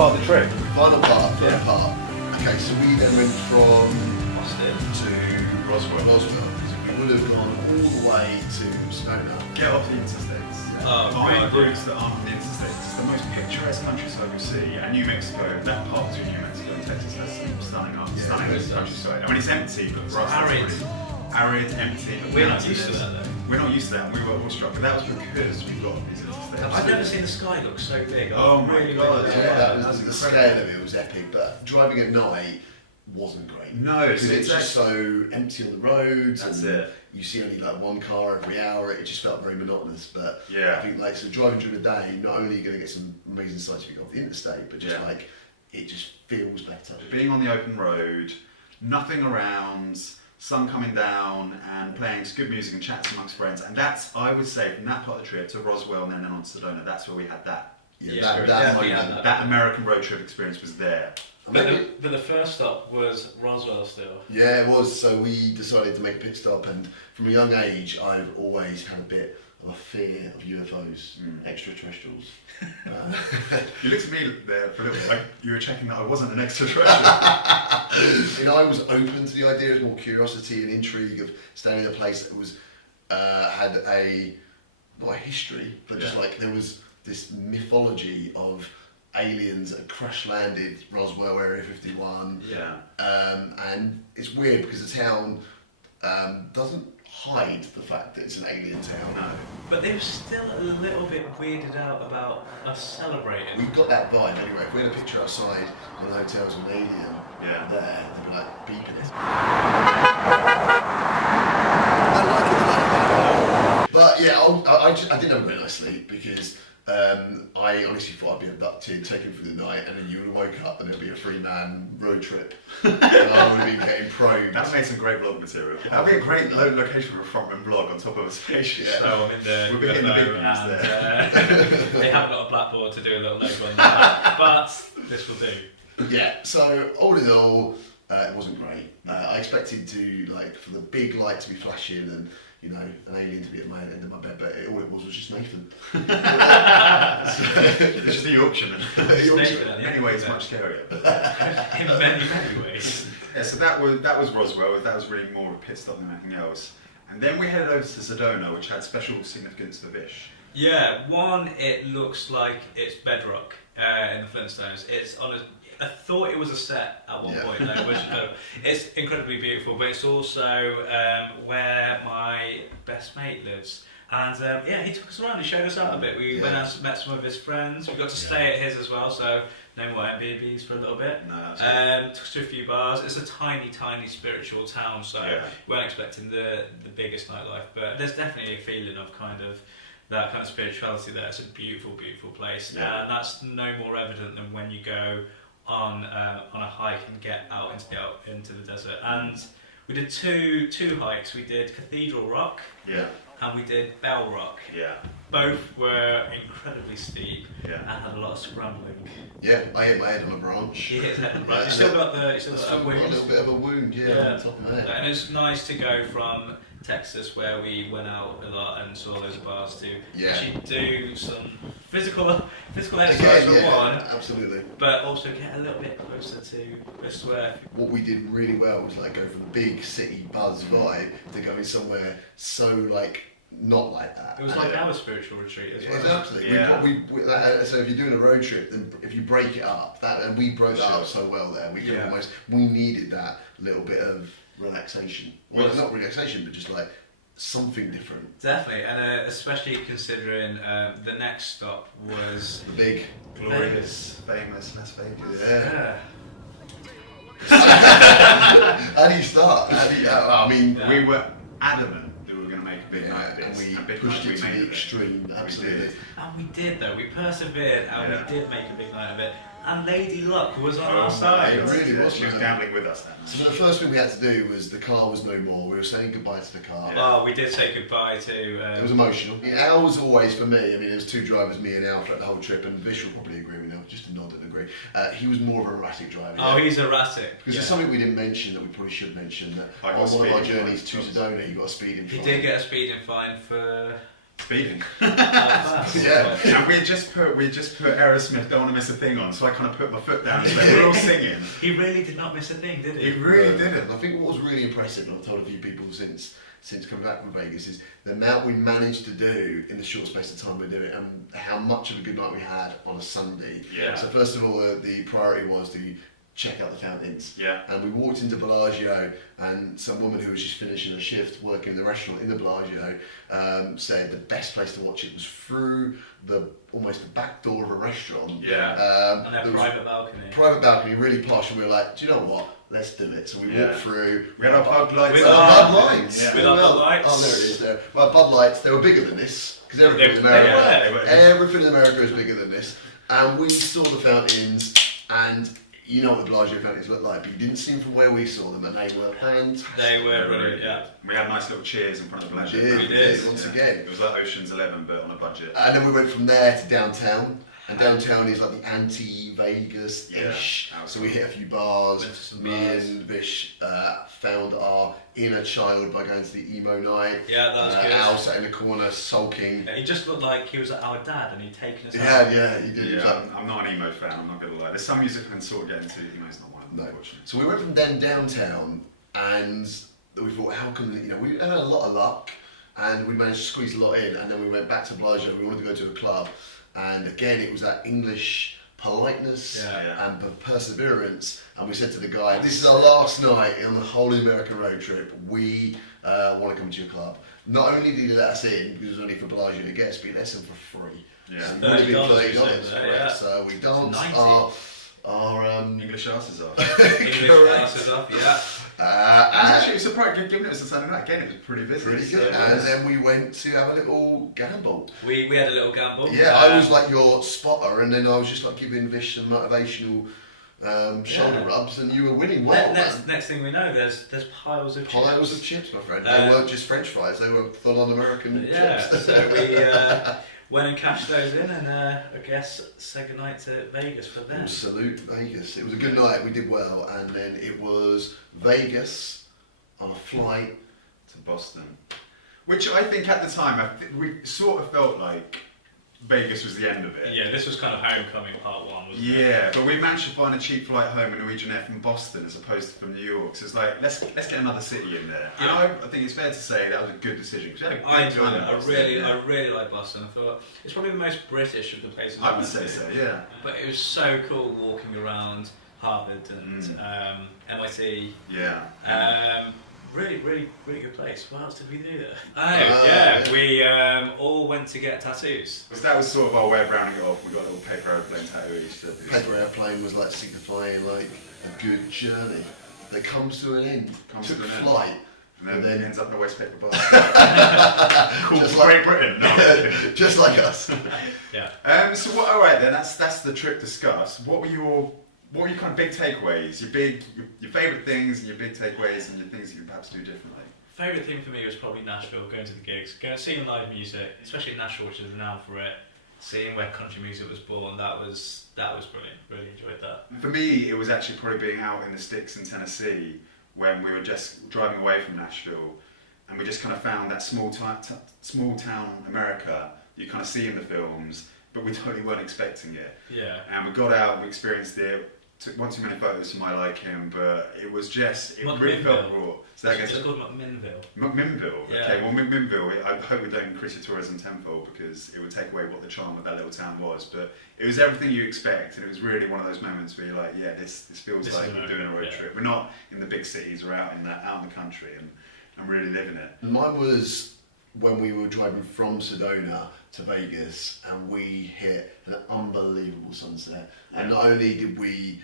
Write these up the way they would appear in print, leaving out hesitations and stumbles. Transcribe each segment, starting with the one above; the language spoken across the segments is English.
part of the trip. Final part, third part. Okay, so we then went from Austin to Roswell. because we would have gone all the way to Sedona. Get off the interstates. Find routes that aren't on the interstates. It's the most picturesque countryside we see. And New Mexico, that part between New Mexico and Texas has some stunning countryside. I mean, it's empty, but for us, arid, empty. We're not used to that though. We're not used to that, and we were awestruck. But that was because we've got these interstates. I've never seen the sky look so big. Oh my God. Yeah, that was the scale of it was epic, but driving at night wasn't great. No, because it's just so empty on the roads. That's and it. You see only like one car every hour. It just felt very monotonous. But Yeah. I think like so driving during the day, not only are you going to get some amazing sights if you go off the interstate, but just like it just feels better. Being on the open road, nothing around, sun coming down, and playing some good music and chats amongst friends, and that's, I would say, from that part of the trip to Roswell and then on to Sedona, that's where we had that. Yeah, That American road trip experience was there. But the first stop was Roswell still. Yeah, it was. So we decided to make a pit stop, and from a young age, I've always had a bit of a fear of UFOs, extraterrestrials. You looked at me there for a little bit like you were checking that I wasn't an extraterrestrial. I was open to the idea. It was more curiosity and intrigue of staying in a place that was had a not a history, but just like there was this mythology of aliens that crash landed Roswell Area 51. Yeah. And it's weird because the town doesn't hide the fact that it's an alien town. No. But they were still a little bit weirded out about us celebrating. We got that vibe anyway. If we had a picture outside one of the hotels with an alien there, they'd be like beeping it. I like it. But yeah, I didn't have a very nice sleep because I honestly thought I'd be abducted, taken for the night, and then you would have woke up and it'd be a 3-man road trip. And I would have been getting probed. That made some great vlog material. That would be a great location for a frontman vlog on top of a spaceship. Yeah. So I'm in the we'll be getting the big views there. They haven't got a blackboard to do a little logo on that, but this will do. Yeah, so all in all, it wasn't great. I expected to, like, for the big light to be flashing and, you know, an alien to be at my end of my bed, but all it was just Nathan. It's just the Yorkshireman. In many ways, much scarier. In many ways. Yeah, so that was Roswell. That was really more of a pit stop than anything else. And then we headed over to Sedona, which had special significance for Vish. Yeah, one, it looks like it's bedrock in the Flintstones. It's on a. I thought it was a set at one point though, which it's incredibly beautiful, but it's also where my best mate lives. And he took us around, he showed us out a bit. We went out and met some of his friends, we got to stay at his as well, so no more Airbnbs for a little bit. No, took us to a few bars. It's a tiny spiritual town, so we weren't expecting the biggest nightlife, but there's definitely a feeling of that kind of spirituality there. It's a beautiful, beautiful place, and that's no more evident than when you go on a hike and get out into the desert. And we did two hikes. We did Cathedral Rock, and we did Bell Rock. Yeah. Both were incredibly steep and had a lot of scrambling. Yeah, I hit my head on a branch. You hit your head on a branch. You still got a wound. A little bit of a wound, on the top of my head. And it's nice to go from Texas, where we went out a lot and saw those bars, to actually do some physical exercise for one, absolutely, but also get a little bit closer to where. What we did really well was like go from the big city buzz vibe to going somewhere so like not like that. It was like our spiritual retreat as well. Exactly. Yeah. So if you're doing a road trip, then if you break it up, and we broke that up so well there, we could we needed that little bit of relaxation. Well, not relaxation, but just like something different. Definitely, and especially considering the next stop was the big, glorious, famous Las Vegas. Yeah. How do you start? We were adamant that we were going to make a big night of this, and we pushed it to the extreme. Absolutely. And we did though. We persevered, and we did make a big night of it. And Lady Luck was on our side. It really was. She was gambling with us then. So the first thing we had to do was the car was no more. We were saying goodbye to the car. Well, we did say goodbye to... It was emotional. Al was always, for me, there was two drivers, me and Al, throughout the whole trip, and Vish will probably agree with me, just a nod and agree. He was more of an erratic driver. Oh, he's erratic. Because there's something we didn't mention that we probably should mention, that on one of our journeys to Sedona, you got a speeding fine. He did get a speeding fine for... Speeding. Yeah. And we just put Aerosmith Don't Wanna Miss a Thing on, so I kind of put my foot down and we're all singing. He really did not miss a thing, did he? He really didn't. I think what was really impressive, and I've told a few people since coming back from Vegas, is the amount we managed to do in the short space of time we did it, and how much of a good night we had on a Sunday. Yeah. So first of all, the priority was to check out the fountains. Yeah. And we walked into Bellagio, and some woman who was just finishing a shift working in the restaurant in the Bellagio said the best place to watch it was through almost the back door of a restaurant. Yeah. And their private balcony. Private balcony, really posh, and we were like, do you know what? Let's do it. So we walked through. We had our Bud Lights. With our Bud Lights. Yeah. With our Bud Lights. Oh, there it is. There. Well, Bud Lights. They were bigger than this because everything in America. Everything in America is bigger than this. And we saw the fountains, and you know what the Bellagio fountains look like, but you didn't see them from where we saw them, and they were fantastic. They were brilliant, yeah. We had nice little cheers in front of the Bellagio. We did, once again. It was like Ocean's 11, but on a budget. And then we went from there to downtown. And downtown is like the anti-Vegas-ish. Yeah, so we hit a few bars. Went to some Me bars. and Vish found our inner child by going to the emo night. Yeah, that was good. Al sat in the corner sulking. He just looked like he was our dad and he'd taken us out. Yeah, he did. He was Yeah, like, I'm not an emo fan, I'm not going to lie. There's some music I can sort of get into, emo's not one of them, no. unfortunately. So we went from then downtown, and we thought, how can we had a lot of luck, and we managed to squeeze a lot in, and then we went back to Bellagio. We wanted to go to a club, and again it was that English politeness and perseverance, and we said to the guy, this is our last night on the whole American road trip, we want to come to your club. Not only did he let us in, because it was only for Bellagio to guests, but he let us in for free. Yeah. So it would have been $30, $30, correct. So we danced our English asses off. English classes up, yeah. And actually, it was surprising, given it was a Sunday night, again, it was pretty busy. Pretty good. And then we went to have a little gamble. We had a little gamble. Yeah, I was like your spotter, and then I was just like giving Vish some motivational shoulder rubs, and you were winning well. Next thing we know, there's piles of chips. Piles of chips, my friend. They weren't just French fries; they were full-on American chips. So we went and cashed those in, and I guess said goodnight to Vegas for them. Salute Vegas. It was a good night. We did well, and then it was Vegas on a flight to Boston. Which I think at the time, we sort of felt like Vegas was the end of it. Yeah, this was kind of homecoming part one, wasn't it? Yeah, but we managed to find a cheap flight home in Norwegian Air from Boston as opposed to from New York. So it's like, let's get another city in there. Yeah. And I think it's fair to say that was a good decision. I really like Boston. I thought it's probably the most British of the places. I would say so, yeah. But it was so cool walking around Harvard and MIT. Yeah. Really good place. What else did we do there? We all went to get tattoos. That was sort of our way of rounding it off. We got a little paper airplane tattoo each. Paper airplane was like signifying like a good journey that comes to an end. Took flight. And then ends up in a waste paper bar. Cool, just Great Britain. No. Just like us. Yeah. So what? All right then. That's the trip discussed. What were your kind of big takeaways? Your favourite things, and your big takeaways, and your things you could perhaps do differently. Favourite thing for me was probably Nashville, going to the gigs, seeing live music, especially in Nashville, which is renowned for it. Seeing where country music was born, that was brilliant. Really enjoyed that. For me, it was actually probably being out in the sticks in Tennessee when we were just driving away from Nashville, and we just kind of found that small town America you kind of see in the films, but we totally weren't expecting it. Yeah. And we got out, we experienced it. Took one too many photos for my liking, but it was just, it really felt raw. So it's called McMinnville. McMinnville, Yeah. okay, well McMinnville, I hope we don't increase your tourism tenfold because it would take away what the charm of that little town was, but it was everything you expect, and it was really one of those moments where you're like, yeah, this feels like we're doing a road trip. We're not in the big cities, we're out in the country, and I'm really living it. Mine was when we were driving from Sedona to Vegas, and we hit an unbelievable sunset. And not only did we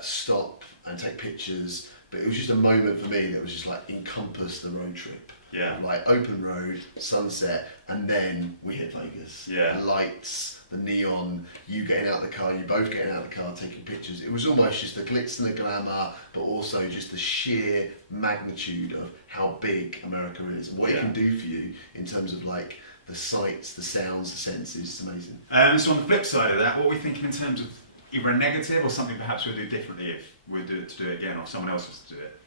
stop and take pictures, but it was just a moment for me that was just like encompassed the road trip. Yeah. Like open road, sunset, and then we hit Vegas. Yeah. The lights, the neon, you getting out of the car, you both getting out of the car, taking pictures. It was almost just the glitz and the glamour, but also just the sheer magnitude of how big America is, what it can do for you in terms of like the sights, the sounds, the senses. It's amazing. So on the flip side of that, what are we thinking in terms of either a negative or something perhaps we'll do differently if we do it again, or if someone else was to do it?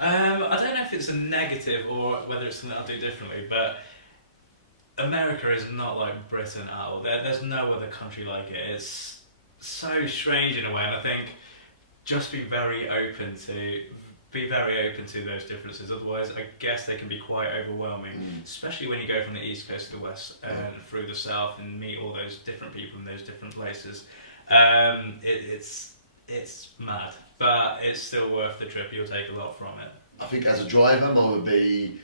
I don't know if it's a negative or whether it's something I'll do differently, but America is not like Britain at all. There's no other country like it. It's so strange in a way, and I think just be very open to those differences. Otherwise, I guess they can be quite overwhelming, especially when you go from the east coast to the west and through the south and meet all those different people in those different places. It's mad, but it's still worth the trip. You'll take a lot from it. I think as a driver, mine would be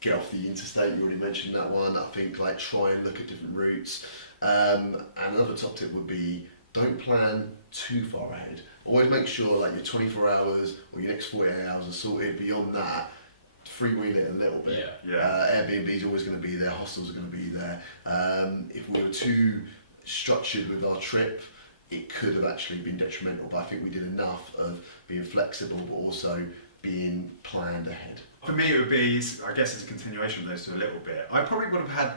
get off the interstate. You already mentioned that one. I think like try and look at different routes. And another top tip would be don't plan too far ahead. Always make sure like your 24 hours or your next 48 hours are sorted. Beyond that, freewheel it a little bit. Airbnb's always going to be there. Hostels are going to be there. If we were too structured with our trip, it could have actually been detrimental. But I think we did enough of being flexible, but also being planned ahead. For me, it would be, I guess it's a continuation of those two a little bit. I probably would have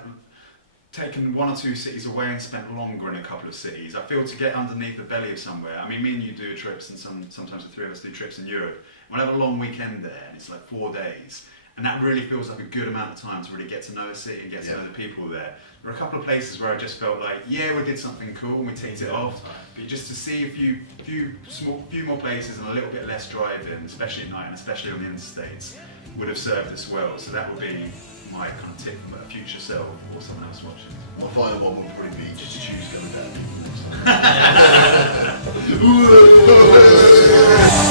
taken 1 or 2 cities away and spent longer in a couple of cities. I feel to get underneath the belly of somewhere. I mean, me and you do trips, and sometimes the three of us do trips in Europe. We'll have a long weekend there, and it's like 4 days. And that really feels like a good amount of time to really get to know a city and get to know the people there. There were a couple of places where I just felt like, yeah, we did something cool and we ticked it off, but just to see a few more places and a little bit less driving, especially at night and especially on the interstates, would have served us well. So that would be my kind of tip for a future self or someone else watching. My final one would probably be just choose the other day.